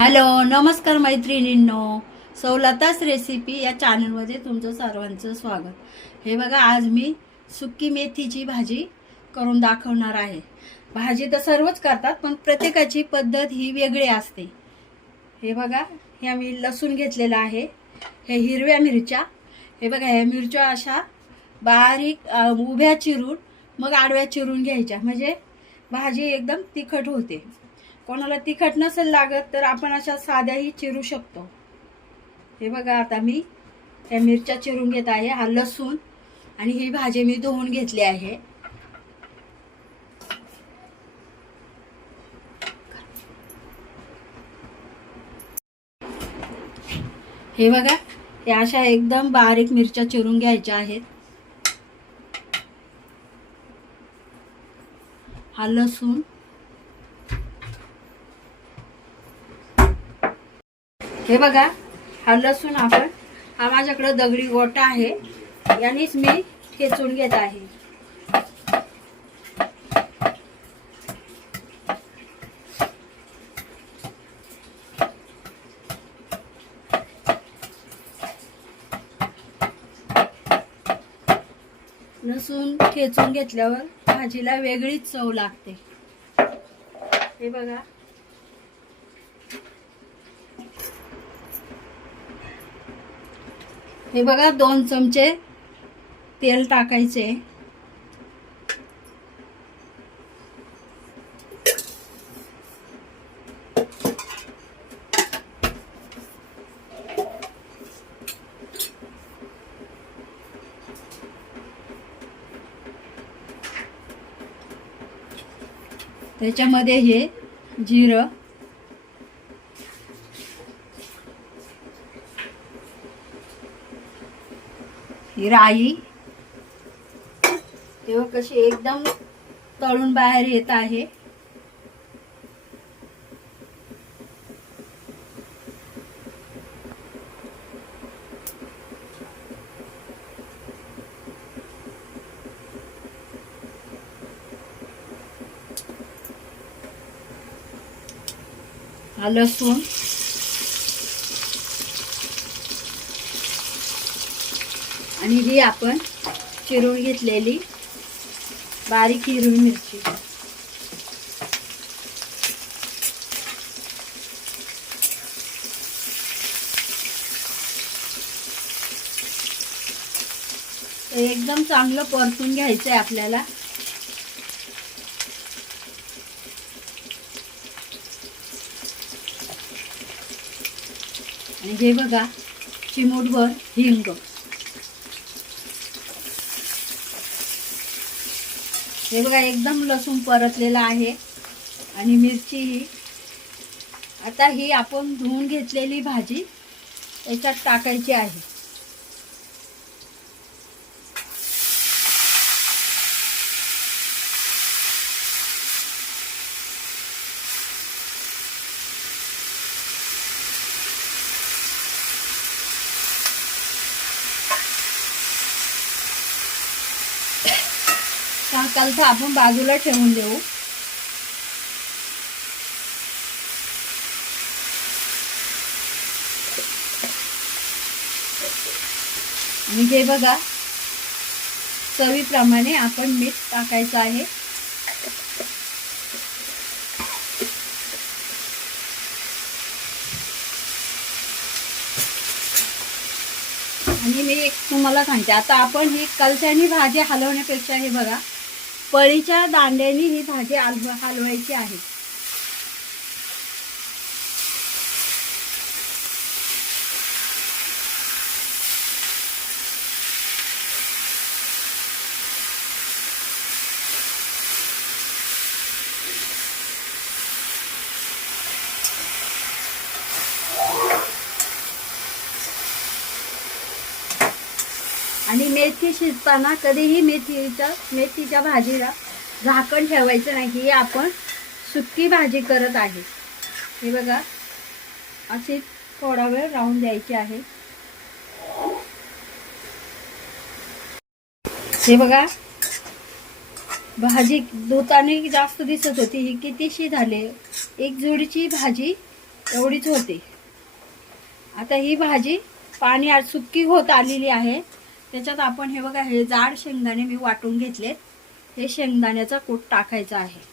Hello, नमस्कार मैत्रिणींनो. सवलताच recipe या चॅनलमध्ये तुमचं सर्वांचं स्वागत. हे बघा, आज मी सुक्की मेथीची भाजी करून दाखवणार आहे. भाजी तर सर्वच करतात, पण प्रत्येकाची पद्धत ही वेगळी असते. हे बघा, ह्या मी लसूण घेतलेला आहे. हे हिरव्या मिरच्या, हे बघा, ह्या मिरच्या अशा बारीक उभ्या चिरून मग आडव्या चिरून घ्यायच्या, म्हणजे भाजी एकदम तिखट होते. कोणाला तिखट नसेल लागत तर आपण अशा साध्याही चिरू शकतो. हे बघा, आता मी त्या मिरच्या चिरून घेत आहे. हा लसूण आणि ही भाजी मी धुवून घेतली आहे. हे बघा, या अशा एकदम बारीक मिरच्या चिरून घ्यायच्या आहेत. हा लसूण, हे बघा, हा लसूण हा माझ्याकडे दगडी गोटा आहे, यानेच मी ठेचून घेत आहे. लसूण ठेचून घेतल्यावर भाजीला वेगळीच चव लागते. हे बघा, हे बघा, 2 चमचे तेल टाकायचे. त्याच्यामध्ये हे जिरं, ही राई, तेव्हा कशी एकदम तळून बाहेर येत आहे. हा लसूण, आणि ही आपण चिरून घेतलेली बारीक हिरवी मिरची. एकदम चांगलं परतून घ्यायचंय आपल्याला. आणि हे बघा, चिमूटभर हिंग. हे बघा, एकदम लसूण परतलेला आहे आणि मिरची ही. आता ही आपण धुवून घेतलेली भाजी याच्यात टाकायची आहे. कालचा आपण बाजूला ठेवून देऊ. आणि हे बघा, चवीप्रमाणे आपण मीठ टाकायचं आहे. आणि मी एक तुम्हाला सांगते, आता आपण ही कलशानी भाजी हलवण्यापेक्षा हे बघा, पळीच्या दांड्यानी ही भाजी हलवायची आहे. आणि मेथी शिजताना कधीही मेथीच्या भाजीला झाकण ठेवायचं नाही. ही आपण सुक्की भाजी करत आहे. हे बघा, अशी थोडा वेळ राहून द्यायची आहे. हे बघा, भाजी धुताना जास्त दिसत होती, ही कितीशी झाली. एक जुडीची भाजी एवढीच होती. आता ही भाजी पाणी आज सुक्की होत आलेली आहे. त्याच्यात आपण हे बघा, हे जाड शेंगदाणे मी वाटून घेतलेत. हे शेंगदाण्याचा कूट टाकायचा आहे.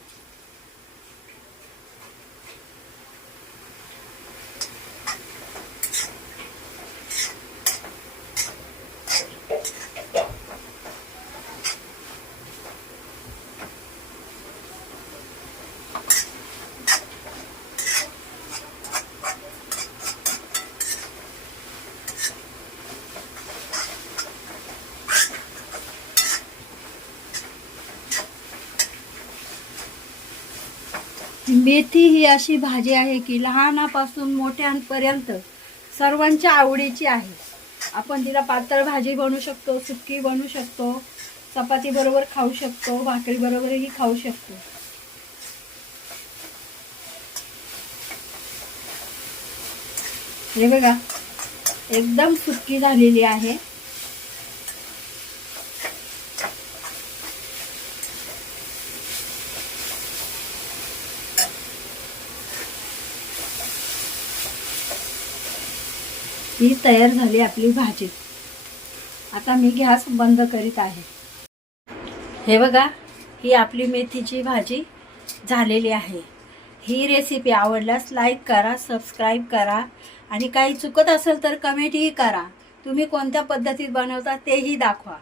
मेथी ही अशी भाजी आहे की लहानापासून मोठ्यांपर्यंत सर्वांच्या आवडीची आहे. आपण तिला पातळ भाजी बनवू शकतो, सुक्की बनवू शकतो, चपाती बरोबर खाऊ शकतो, भाकरी बरोबरही खाऊ शकतो. हे बघा, एकदम सुक्की झालेली आहे. ही तयार झाली आपली भाजी. आता मी गॅस बंद करीत आहे. हे बघा, ही आपली मेथीची भाजी झालेली आहे. ही रेसिपी आवडल्यास लाईक करा, सबस्क्राईब करा आणि काही चुकत असेल तर कमेंटही करा. तुम्ही कोणत्या पद्धतीत बनवता तेही दाखवा.